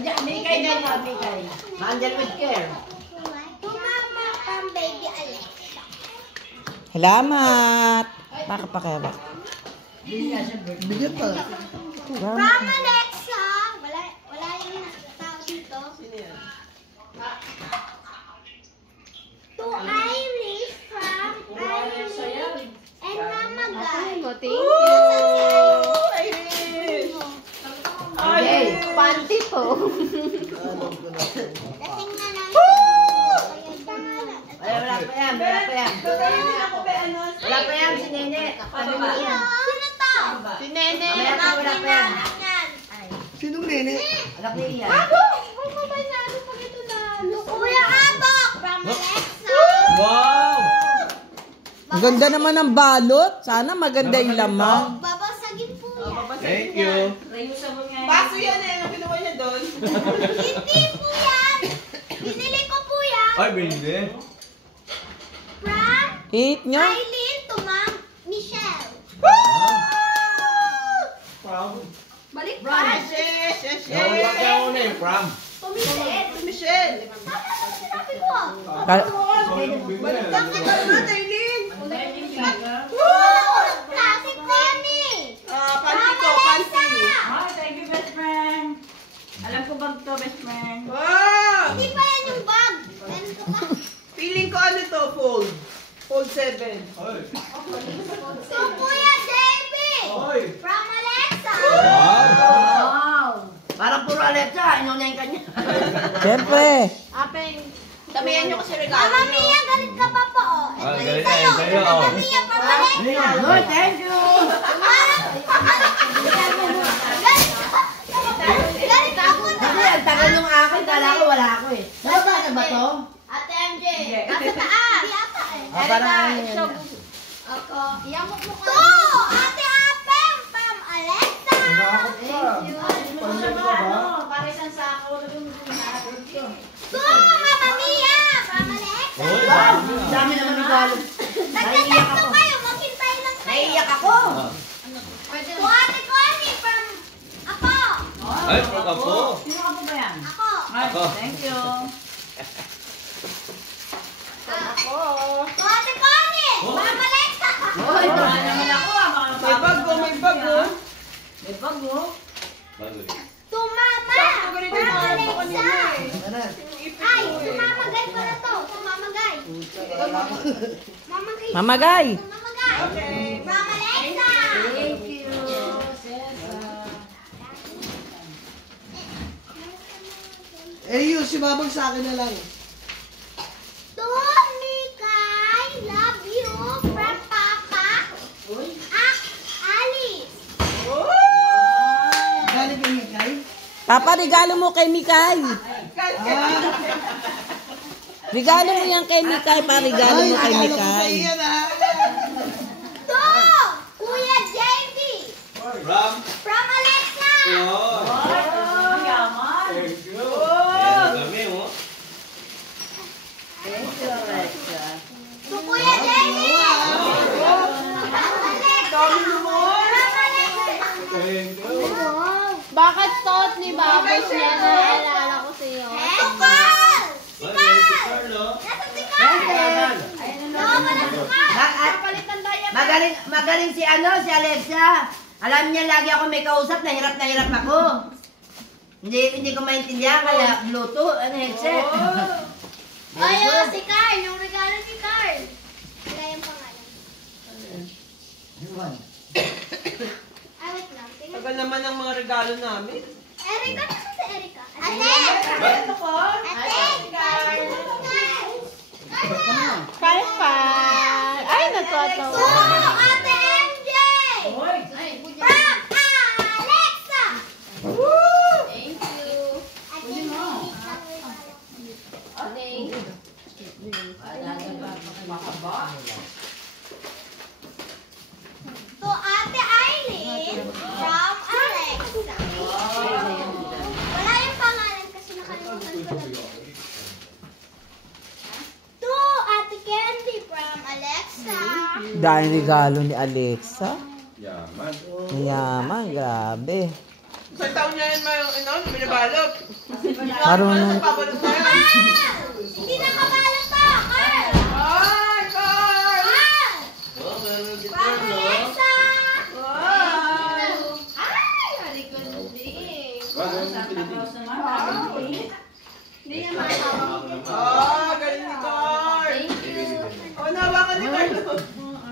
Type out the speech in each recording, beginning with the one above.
Mikay na yun, Mikay. Angel with care. To Mama from Baby Alexa. Salamat. Pakapakawak. Bigyan pa. From Alexa. Wala yung tao dito. To Iris from Iris and Mama Guy. Thank you. Okay. Panty po. Lasing na lang. Ay, wala pa yan. Wala pa yan, si Nene. Ano ba yan? Sino to? Si Nene. Wala pa yan. Sinong nene? Anak niya yan. Kuya Abok from Alexa. Wow! Ang ganda naman ng balot. Sana maganda yung lamang. Babasagin po yan. Thank you. Baso yan eh. Ano ginawa niya doon? Hindi po yan. Binili ko po yan. Ay, binili. From Eat nyo. Eileen to Ma'am Michelle. Balik pa. Yes. Nawala ka ako na yung pram. Michelle. Tama na sinabi ko. Bakit naman, Aileen? Kasi Connie. Panty ko, panty. Thank you, best friend. Alam ko bag to, best friend. Wow! Hindi pa yan yung bag. Meron ko pa. Feeling ko ano to, fold. Fold 7. So, Kuya JB. Oy! From Alexa. Wow! Parang puro Alexa, inuna yung kanya. Siyempre. Apeng. Damihan niyo kasi regalo Mama niyo. Mia, galit ka pa po. Ah, Galit galit na yun sa'yo, Mama oh. Mia from Alexa. Lord, thank you! Galit ako na. Kasi ang tagal nung akin, kala ko wala ako eh. Nababasa ba to? Ate MJ, nasa taas. Hindi ata eh. Parang ano yun. Ako, iyamok mo ka. To, Ate Apem from Alexa. Para isang sako. To, Mama Mia from Alexa. Wow! Dami naman regalo. Nagtatanto kayo, maghintay lang kayo. Naiiyak ako. To, Ate Connie from ako. Ay, pag ako. Sino ka po ba yan? Ako. Ay, thank you. To, Ate Connie from Alexa. Hoy, baka naman ako ah. Baka May bag oh, may bag oh. May bag oh. To, Mama Sakto ganito yung from mga ko kanina Alexa. eh. Ay, to Mama Guy pala to. To Mama Guy. Mama Guy. Mamagay. To Mama Guy. Okay. From Alexa. Thank you, Cesar. Eh, yun, si Babang sa akin na lang. To Mikay, love you from Papa. Alice. Galing kay Mikay. Papa, regalo mo kay Mikay. Regalo mo yan kay Mikay. Pa, regalo mo kay Ay, Mikay. yan ah. To Kuya JB Ram. from Alexa. Oh. Ang yaman. Thank you. Yan, dami oh. Thank you, Alexa. To Kuya JB from Alexa. Thank you. Bakit suot ni Babos niya na naalala ko sa iyo? To Carl. Si Ay, si Carl. Carlo. Nasa si Carl. Nawawala si Carl. Magaling si si Alexa. Alam niya lagi ako may kausap, na hirap ako. Hindi ko maintindihan, kaya Bluetooth, headset. Ayun, si Carl. Yung regalo si Carl. Wala yung pangalan. Ay, wait lang. Tingnan. Tagal naman ang mga regalo namin. Erika, nasa si Erika? Ate! Ano ko? Ate! Kai-kai. Ay, To natuwa-tawa. Ate MJ! From Alexa! Thank you. Ate MJ. Okay. To Ate Eileen from Alexa. Wala yung pangalan kasi nakalimutan ko na. To Ate Candy from Alexa. Dahil regalo ni Alexa. Yaman. Mayaman, grabe. Sa taon niya yun binabalot. Marunong. Pabalot na yan. Hindi na kabalot to! Carl! Ay, Carl! Carl! Oh, meron din From no? Alexa! Ay! Ay, halikon din. Hindi niya makakawak. Ah, galing ni Carl! Thank you. Oh, nawakan ni Carl.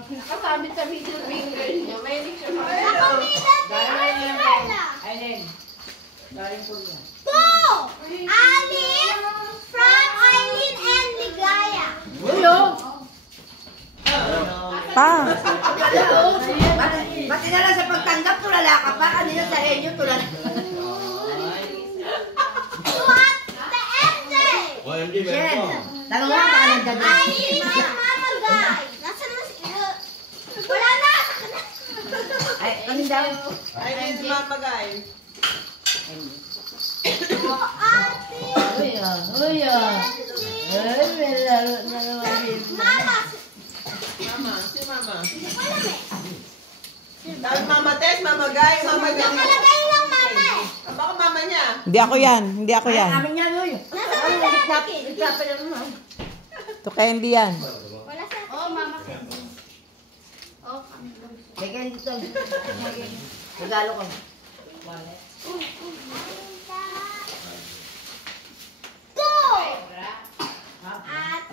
Nakasabit sa middle finger niya. Mahilig siya Ako makakawak. may dati si Carla! Two! Alice from Eileen and Ligaya. Pa. Pati na lang sa pagtanggap, tulala ka pa. Kanina sa henyo, tulala. What the MJ? Oh, hindi ba Jen, ito? tanong nga baka nandyan na. Eileen and Mama Guy. Nasaan mo si... Wala na! Ay, kanin daw. Ay, din mamagay. Two Ate. Uy, uy, ay, may laro na naman. Mama. Mama, si Mama. Wala eh. Dahil Mama Tess, Mama Guy, Mama Guy. Nakalagay lang Mama eh. Baka Mama niya. Hindi ako yan. Hindi ako yan. Amin yan, uy. Nasaan mo si Ate Kid? Ikapa lang mo. To candy yan. Wala si Ate Oh, mama Candy. Oh, kami. May candy to. Regalo ko.